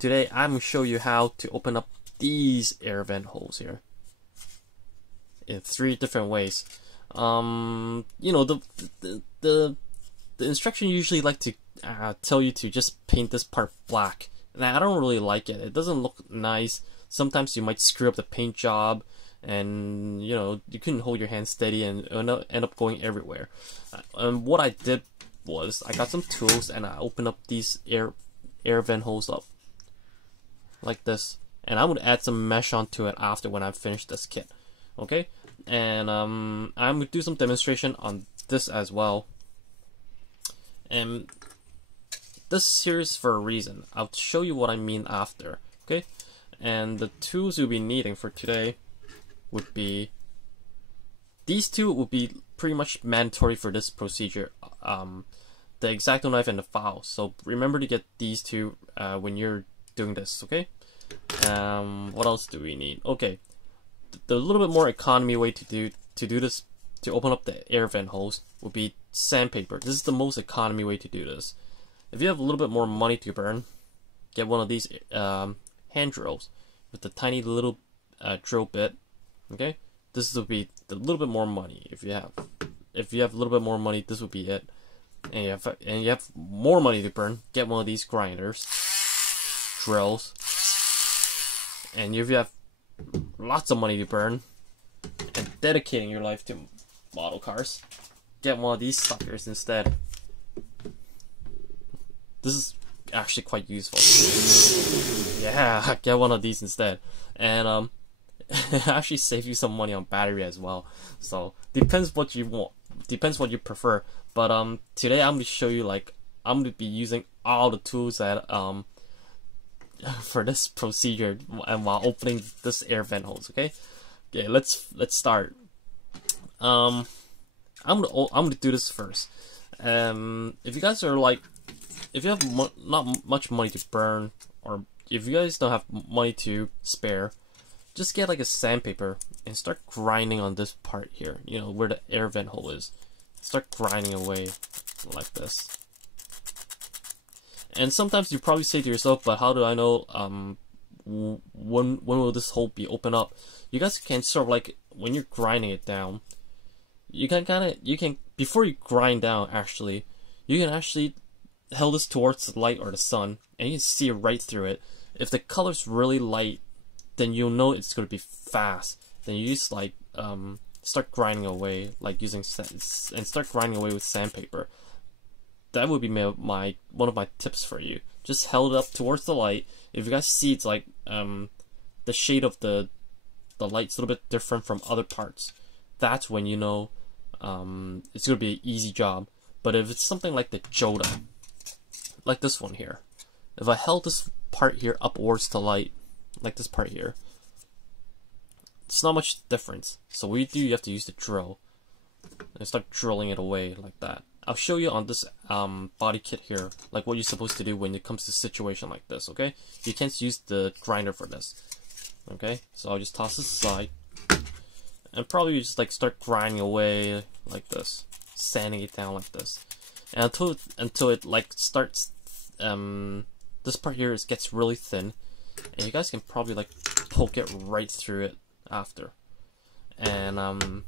Today I'm going to show you how to open up these air vent holes here in 3 different ways. You know, the instruction usually like to tell you to just paint this part black. Now, I don't really like it. It doesn't look nice. Sometimes you might screw up the paint job, and you know, you couldn't hold your hand steady and end up going everywhere. And what I did was I got some tools and I opened up these air vent holes up like this, and I would add some mesh onto it after when I finish this kit. Okay, and I'm gonna do some demonstration on this as well. And this here is for a reason. I'll show you what I mean after. Okay, and the tools you'll be needing for today would be these two. Would be pretty much mandatory for this procedure. The X-Acto knife and the file. So remember to get these two when you're doing this. Okay. What else do we need? Okay, the little bit more economy way to do this, to open up the air vent holes, would be sandpaper. This is the most economy way to do this. If you have a little bit more money to burn, get one of these hand drills with the tiny little drill bit. Okay, this will be a little bit more money. If you have a little bit more money, this would be it. And you have more money to burn, get one of these grinders, drills. And if you have lots of money to burn and dedicating your life to model cars, get one of these suckers instead. This is actually quite useful. Yeah, get one of these instead. And it actually saves you some money on battery as well. So depends what you want, depends what you prefer. But today I'm gonna show you, like, I'm gonna be using all the tools that for this procedure and while opening this air vent holes. Okay, let's start. I'm gonna do this first. If you guys are like, if you have not much money to burn, or if you guys don't have money to spare, just get like a sandpaper and start grinding on this part here, you know, where the air vent hole is. Start grinding away like this. And sometimes you probably say to yourself, but how do I know when will this hole be open up? You guys can sort of, like, when you're grinding it down, you can before you grind down, actually, you can actually hold this towards the light or the sun, and you can see right through it. If the color's really light, then you'll know it's going to be fast. Then you just like start grinding away, like using and start grinding away with sandpaper. That would be one of my tips for you. Just held up towards the light. If you guys see it's like the shade of the light's a little bit different from other parts, that's when you know it's gonna be an easy job. But if it's something like the Jota, like this one here, if I held this part here upwards to light, like this part here, it's not much difference. So what you do, you have to use the drill and start drilling it away like that. I'll show you on this body kit here, like what you're supposed to do when it comes to a situation like this. Okay, you can't use the grinder for this. Okay, so I'll just toss this aside and probably just like start grinding away like this, sanding it down like this, and until it like starts this part here gets really thin, and you guys can probably like poke it right through it after. And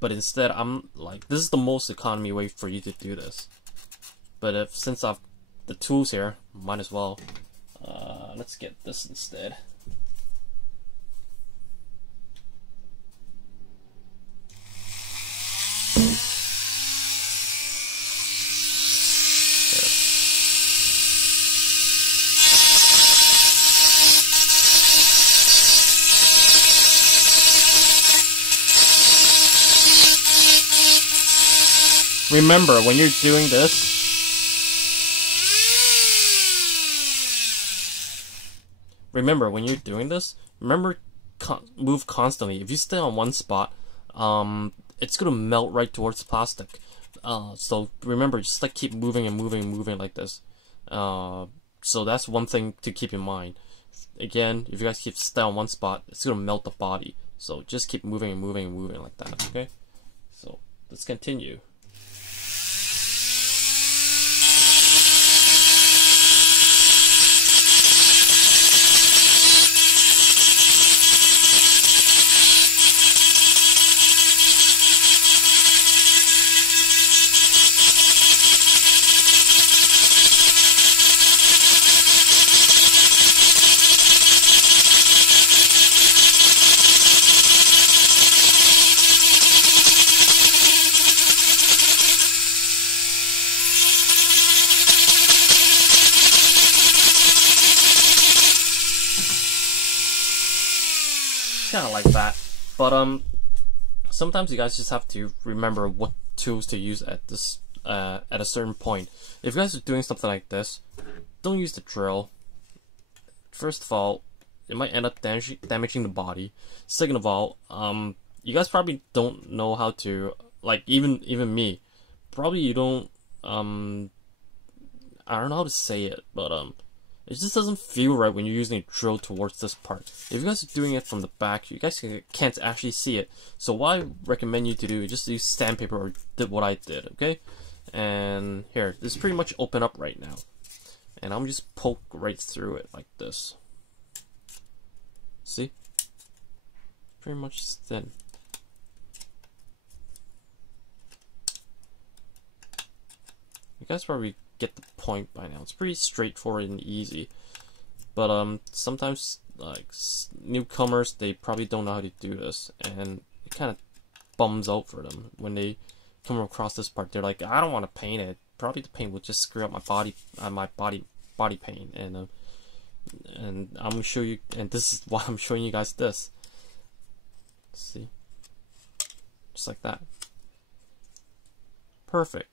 but instead, I'm like, this is the most economy way for you to do this. But since I've the tools here, might as well. Let's get this instead. Remember, when you're doing this, move constantly. If you stay on one spot, it's gonna melt right towards the plastic. So remember, just like keep moving and moving and moving like this. So that's one thing to keep in mind. Again, if you guys keep stay on one spot, it's gonna melt the body. So just keep moving and moving and moving like that. Okay. So let's continue. it's kind of like that. But sometimes you guys just have to remember what tools to use at this at a certain point. If you guys are doing something like this, don't use the drill. First of all, it might end up damaging the body. Second of all, you guys probably don't know how to, like, even me, probably you don't, I don't know how to say it, but it just doesn't feel right when you're using a drill towards this part. If you guys are doing it from the back, you guys can't actually see it. So what I recommend you to do is just use sandpaper, or did what I did, okay? And here, this is pretty much open up right now. And I'm just poke right through it like this. See? Pretty much thin. You guys probably get the point by now. It's pretty straightforward and easy. But sometimes, like, newcomers, they probably don't know how to do this, and it kind of bums out for them when they come across this part. They're like, I don't want to paint it. Probably the paint will just screw up my body paint, and I'm gonna show you, and this is why I'm showing you guys this. See, just like that, perfect.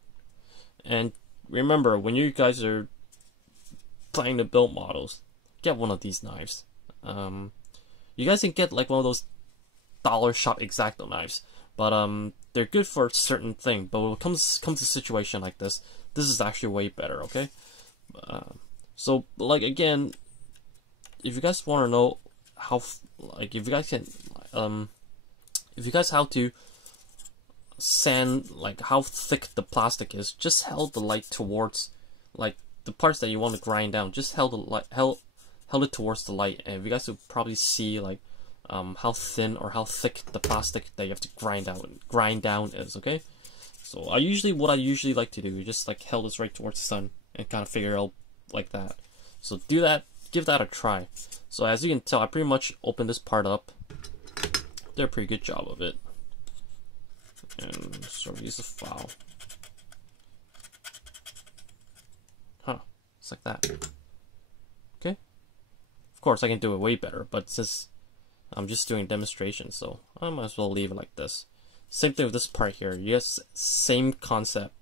And remember, when you guys are planning to build models, get one of these knives. You guys can get like one of those dollar shop X-Acto knives, but they're good for a certain thing. But when it comes to a situation like this is actually way better. Okay, so like again, if you guys want to know how, like, if you guys can, if you guys how to sand, like how thick the plastic is, just held the light towards, like, the parts that you want to grind down, just held the light, held it towards the light, and you guys will probably see like how thin or how thick the plastic that you have to grind down is. Okay, so what I usually like to do is just like held this right towards the sun and kind of figure out like that. So do that, give that a try. So as you can tell, I pretty much opened this part up. Did a pretty good job of it. And so use the file. Huh, it's like that. Okay. Of course I can do it way better, but since I'm just doing a demonstration, so I might as well leave it like this. Same thing with this part here. Yes, same concept.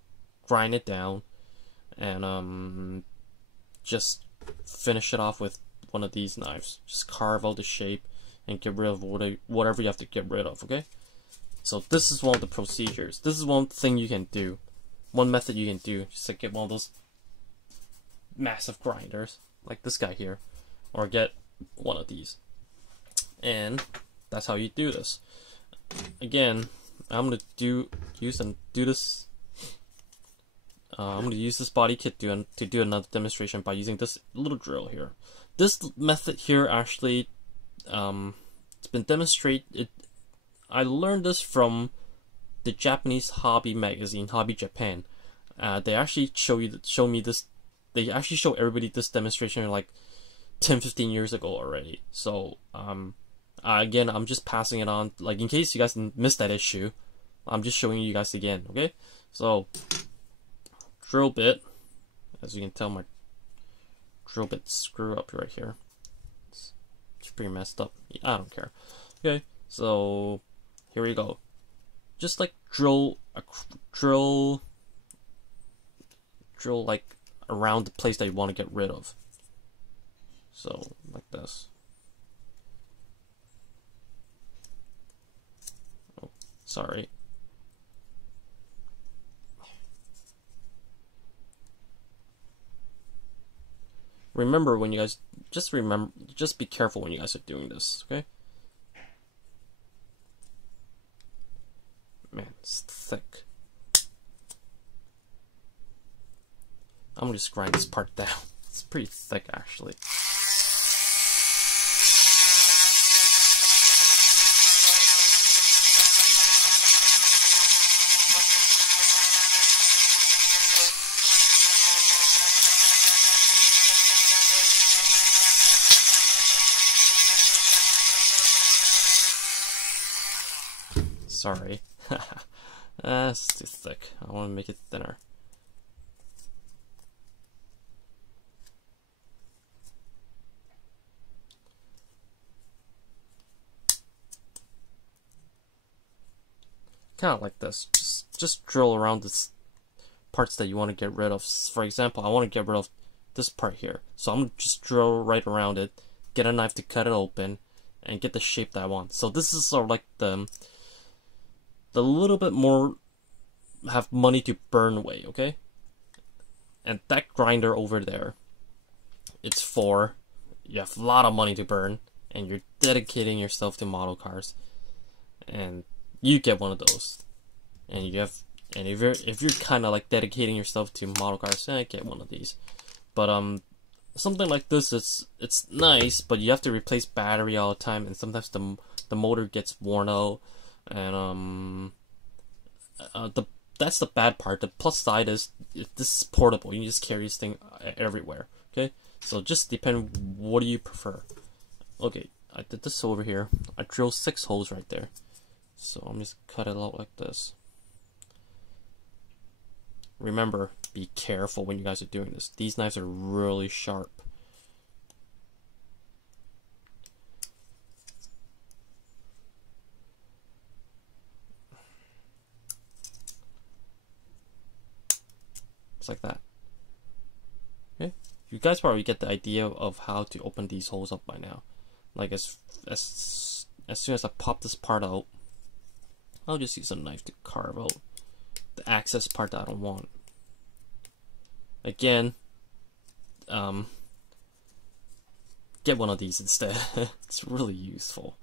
Grind it down and just finish it off with one of these knives. Just carve out the shape and get rid of whatever you have to get rid of, okay? So this is one of the procedures. This is one thing you can do. One method you can do. Just like get one of those massive grinders, like this guy here, or get one of these. And that's how you do this. Again, I'm gonna use this. I'm gonna use this body kit to do another demonstration by using this little drill here. This method here actually, it's been demonstrated. I learned this from the Japanese hobby magazine, Hobby Japan. They actually show me this. They actually show everybody this demonstration like 10-15 years ago already. So again, I'm just passing it on, like, in case you guys missed that issue. I'm just showing you guys again. Okay, so drill bit. As you can tell, my drill bit screw up right here. It's pretty messed up. I don't care. Okay, so here we go. Just like drill like around the place that you want to get rid of. So like this. Oh, sorry. Remember when you guys just be careful when you guys are doing this, okay? Man, it's thick. I'm gonna just grind this part down. It's pretty thick, actually. Sorry. That's too thick. I want to make it thinner. kind of like this. Just drill around this parts that you want to get rid of. For example, I want to get rid of this part here, so I'm gonna just drill right around it, get a knife to cut it open, and get the shape that I want. So this is sort of like the little bit more have money to burn way, okay? And that grinder over there, it's for you have a lot of money to burn and you're dedicating yourself to model cars, and you get one of those. And if you're kind of like dedicating yourself to model cars, get one of these. But something like this, it's nice, but you have to replace battery all the time, and sometimes the motor gets worn out, and that's the bad part. The plus side is this is portable. You can just carry this thing everywhere. Okay, so just depend what do you prefer. Okay, I did this over here. I drilled 6 holes right there. So I'm just cut it out like this. Remember, be careful when you guys are doing this. These knives are really sharp. Just like that. Okay, you guys probably get the idea of how to open these holes up by now. Like as soon as I pop this part out, I'll just use a knife to carve out the access part that I don't want. Again, get one of these instead. It's really useful.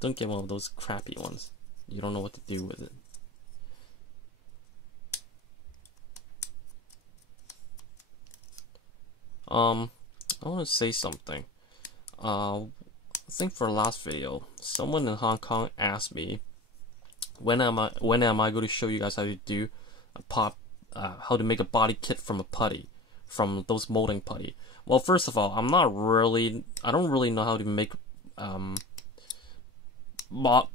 Don't get one of those crappy ones. You don't know what to do with it. I want to say something. I think for the last video, someone in Hong Kong asked me, when am I going to show you guys how to do how to make a body kit from a putty, from those molding putty. Well, first of all, I don't really know how to make I'm not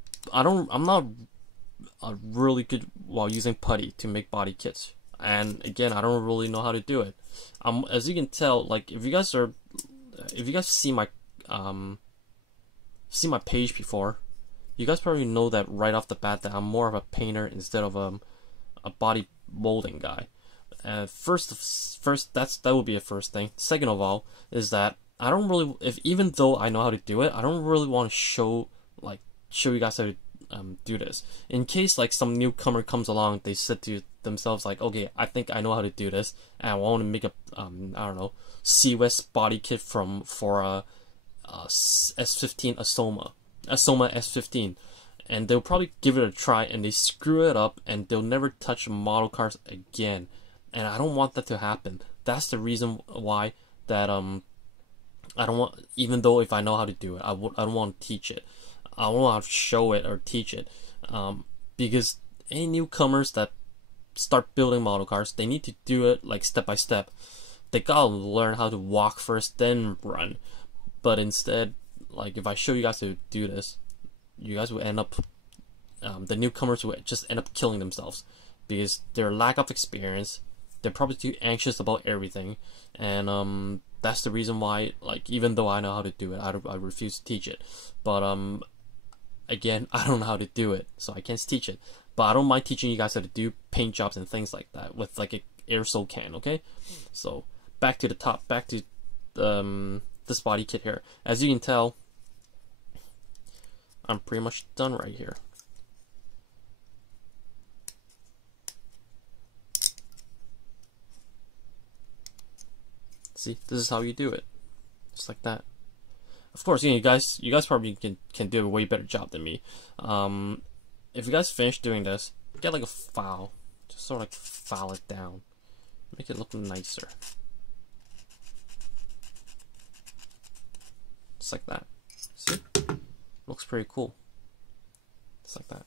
really good while using putty to make body kits. And again, I don't really know how to do it. As you can tell, like if you guys see my page before, you guys probably know that right off the bat that I'm more of a painter instead of a body molding guy. First, that would be a first thing. Second of all, is that I don't really, even though I know how to do it, I don't really want to show you guys how to do this. In case like some newcomer comes along, they said to themselves like, okay, I think I know how to do this, and I want to make a I don't know, C-West body kit for a S15 Asoma S15, and they'll probably give it a try and they screw it up and they'll never touch model cars again, and I don't want that to happen. That's the reason why that I don't want, even though if I know how to do it, I don't want to teach it. I don't want to show it or teach it, because any newcomers that start building model cars, they need to do it like step by step. They gotta learn how to walk first, then run. But instead, like if I show you guys how to do this, you guys will end up, the newcomers will just end up killing themselves because their lack of experience. They're probably too anxious about everything, and that's the reason why, like, even though I know how to do it, I refuse to teach it. But again, I don't know how to do it, so I can't teach it. But I don't mind teaching you guys how to do paint jobs and things like that with like an aerosol can. Okay, so back to the top, back to this body kit here. As you can tell, I'm pretty much done right here. See, this is how you do it, just like that. Of course, you guys probably can do a way better job than me. If you guys finish doing this, get like a file, just sort of like file it down, make it look nicer, just like that. See, looks pretty cool, just like that.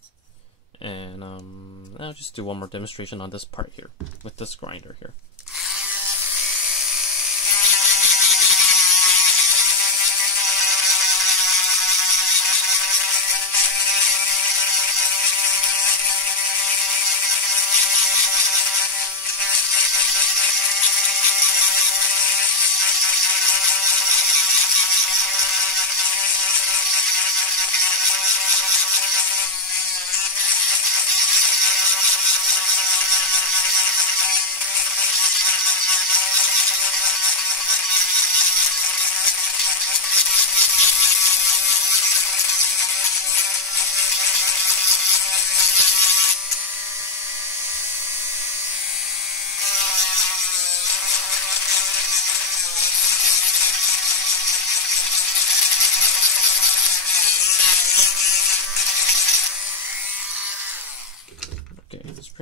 And I'll just do one more demonstration on this part here with this grinder here.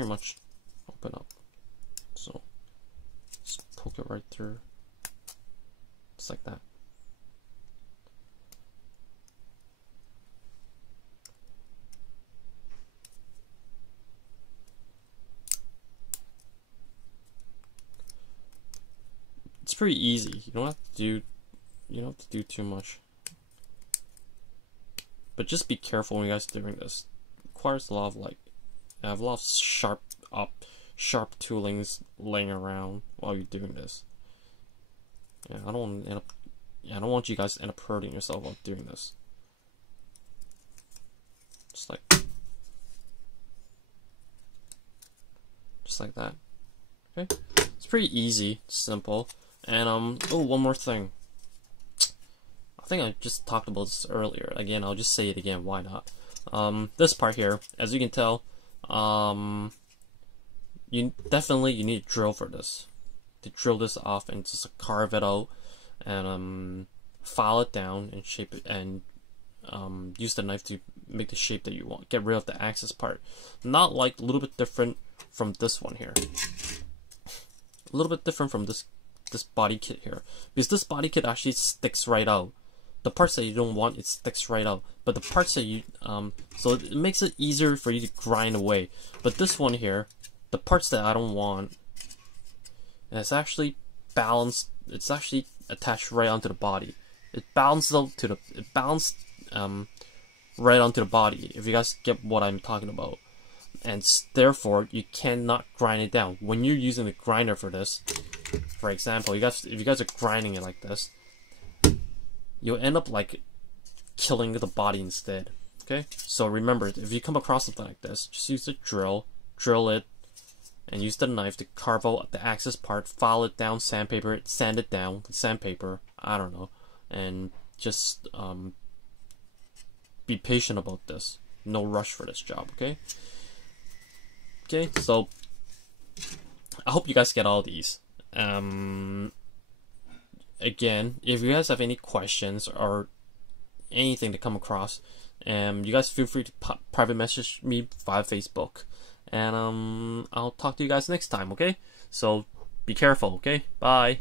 pretty much open up. So just poke it right through, just like that. It's pretty easy. You don't have to do too much. But just be careful when you guys are doing this. It requires a lot of I have a lot of sharp toolings laying around while you're doing this. Yeah, I don't want you guys to end up hurting yourself while doing this. Just like that. Okay? It's pretty easy, simple. And oh, one more thing. I think I just talked about this earlier. Again, I'll just say it again, why not? This part here, as you can tell, you need a drill for this. To drill this off and just carve it out and file it down and shape it, and use the knife to make the shape that you want. Get rid of the axis part. Not like a little bit different from this one here. A little bit different from this body kit here, because this body kit actually sticks right out. The parts that you don't want, it sticks right out, but the parts that you so it makes it easier for you to grind away. But this one here, the parts that I don't want, it's actually balanced. It's actually attached right onto the body. It balances out to right onto the body, if you guys get what I'm talking about. And therefore you cannot grind it down. When you're using the grinder for this, for example, if you guys are grinding it like this, you'll end up like killing the body instead. Okay, so remember, if you come across something like this, just use the drill it, and use the knife to carve out the axis part, file it down, sandpaper it, sand it down with sandpaper, I don't know, and just be patient about this. No rush for this job, okay? Okay, so I hope you guys get all these. Again, if you guys have any questions or anything to come across, you guys feel free to private message me via Facebook, and I'll talk to you guys next time, okay? So be careful, okay? Bye.